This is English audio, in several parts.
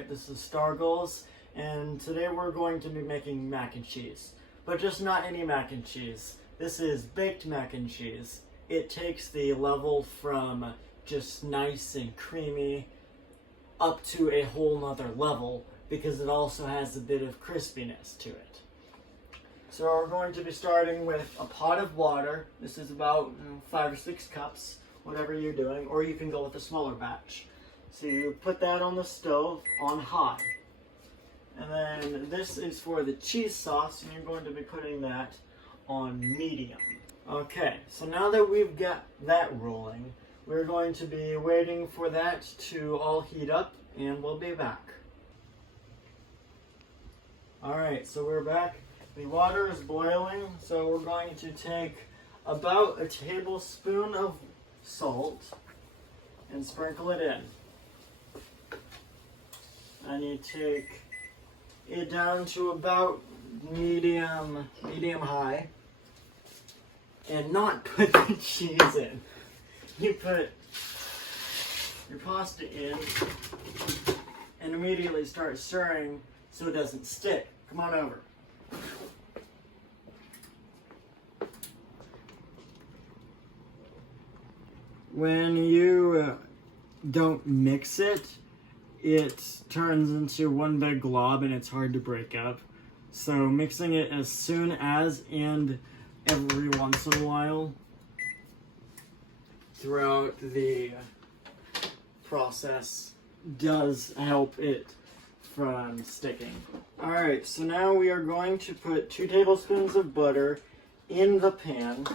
Alright, this is Stargles, and today we're going to be making mac and cheese. But just not any mac and cheese. This is baked mac and cheese. It takes the level from just nice and creamy up to a whole nother level because it also has a bit of crispiness to it. So we're going to be starting with a pot of water. This is about 5 or 6 cups, whatever you're doing, or you can go with a smaller batch. So you put that on the stove on high. And then this is for the cheese sauce, and you're going to be putting that on medium. Okay, so now that we've got that rolling, we're going to be waiting for that to all heat up, and we'll be back. Alright, so we're back. The water is boiling, so we're going to take about a tablespoon of salt and sprinkle it in. And you take it down to about medium high, and not put the cheese in. You put your pasta in and immediately start stirring so it doesn't stick. Come on over. When you don't mix it, it turns into one big glob and it's hard to break up. So mixing it as soon as and every once in a while throughout the process does help it from sticking. Alright, so now we are going to put 2 tablespoons of butter in the pan.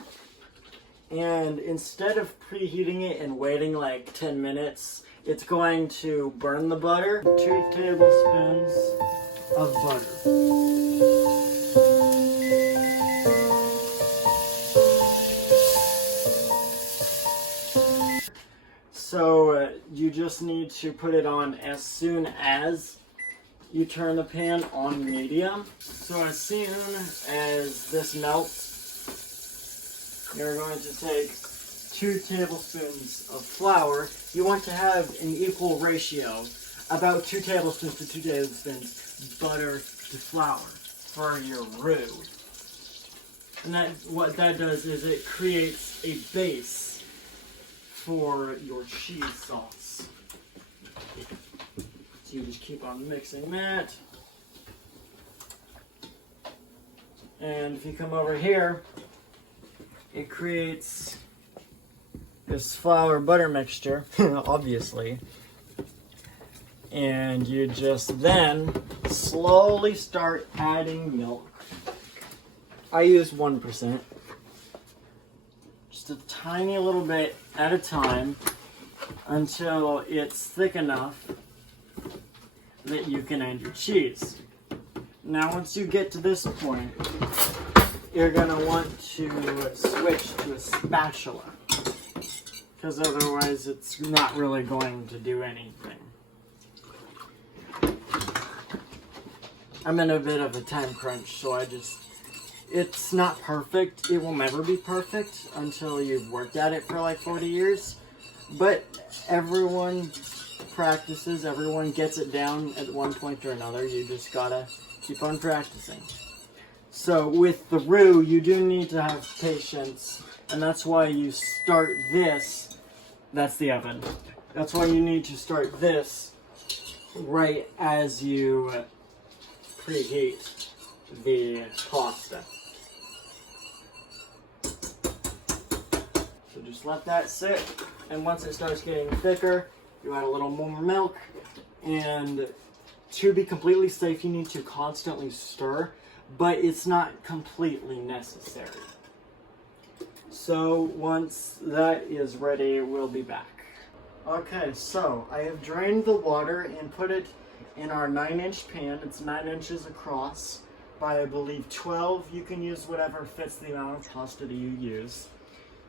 And instead of preheating it and waiting like 10 minutes, it's going to burn the butter. 2 tablespoons of butter. So you just need to put it on as soon as you turn the pan on medium. So as soon as this melts, you're going to take 2 tablespoons of flour. You want to have an equal ratio, about 2 tablespoons to 2 tablespoons butter to flour for your roux. And what that does is it creates a base for your cheese sauce. So you just keep on mixing that. And if you come over here, it creates this flour butter mixture, obviously. And you just then slowly start adding milk. I use 1%. Just a tiny little bit at a time until it's thick enough that you can add your cheese. Now once you get to this point, you're going to want to switch to a spatula, because otherwise it's not really going to do anything. I'm in a bit of a time crunch, so it's not perfect. It will never be perfect until you've worked at it for like 40 years. But everyone practices, everyone gets it down at one point or another. You just gotta keep on practicing. So with the roux, you do need to have patience, and that's why you start this. That's the oven. That's why you need to start this right as you preheat the pasta. So just let that sit, and once it starts getting thicker, you add a little more milk, and to be completely safe, you need to constantly stir, but it's not completely necessary. So once that is ready, we'll be back. Okay, so I have drained the water and put it in our 9-inch pan. It's 9 inches across by, I believe, 12. You can use whatever fits the amount of pasta that you use.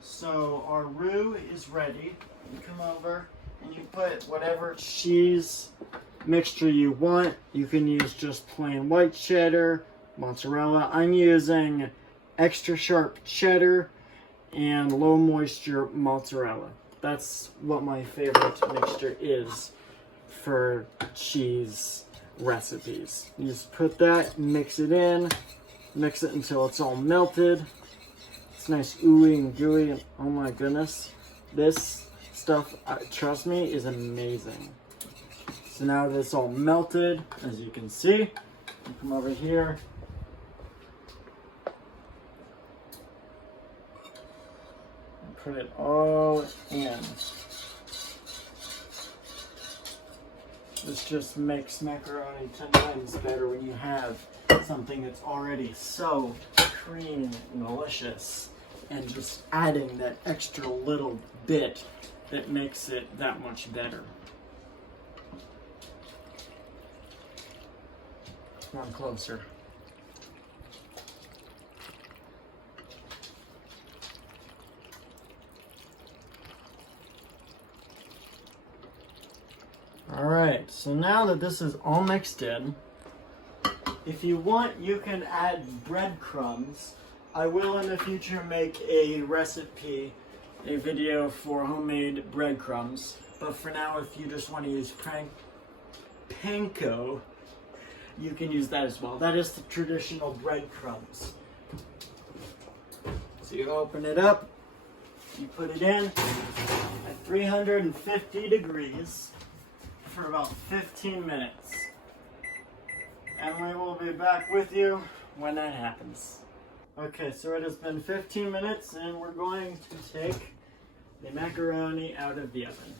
So our roux is ready. You come over and you put whatever cheese mixture you want. You can use just plain white cheddar, mozzarella. I'm using extra sharp cheddar and low moisture mozzarella. That's what my favorite mixture is for cheese recipes. You just put that, mix it in, mix it until it's all melted. It's nice ooey and gooey, and oh my goodness, this stuff, trust me, is amazing. So now that it's all melted, as you can see, you come over here. And put it all in. This just makes macaroni 10 times better when you have something that's already so creamy and delicious, and just adding that extra little bit that makes it that much better. Come on closer. Alright, so now that this is all mixed in, if you want, you can add breadcrumbs. I will in the future make a recipe, a video for homemade breadcrumbs. But for now, if you just want to use panko, you can use that as well. That is the traditional breadcrumbs. So you open it up, you put it in at 350 degrees for about 15 minutes. And we will be back with you when that happens. Okay, so it has been 15 minutes and we're going to take the macaroni out of the oven.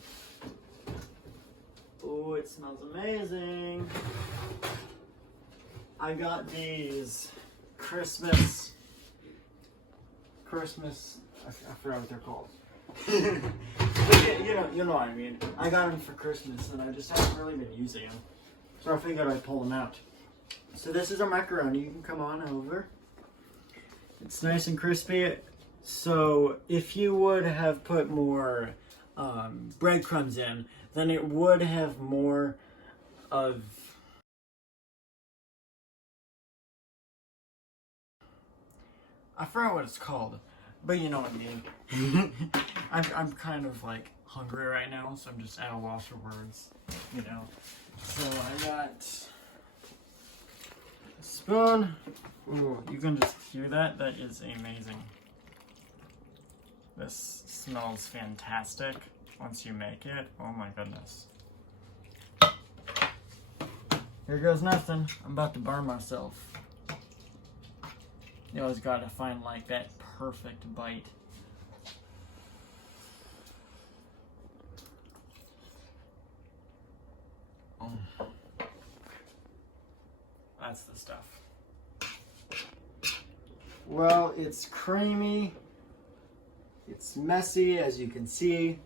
Oh, it smells amazing. I got these Christmas, I forgot what they're called. you know what I mean. I got them for Christmas and I just haven't really been using them. So I figured I'd pull them out. So this is our macaroni. You can come on over. It's nice and crispy. So if you would have put more breadcrumbs in, then it would have more of I forgot what it's called, but you know what I mean. I'm kind of like hungry right now, so I'm just at a loss for words, you know. So I got a spoon. Ooh, you can just hear that? That is amazing. This smells fantastic once you make it. Oh my goodness. Here goes nothing. I'm about to burn myself. You always gotta find like that perfect bite. Oh. That's the stuff. Well, it's creamy. It's messy, as you can see.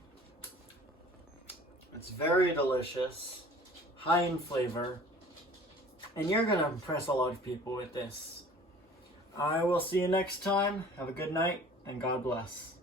It's very delicious, high in flavor, and you're gonna impress a lot of people with this. I will see you next time. Have a good night, and God bless.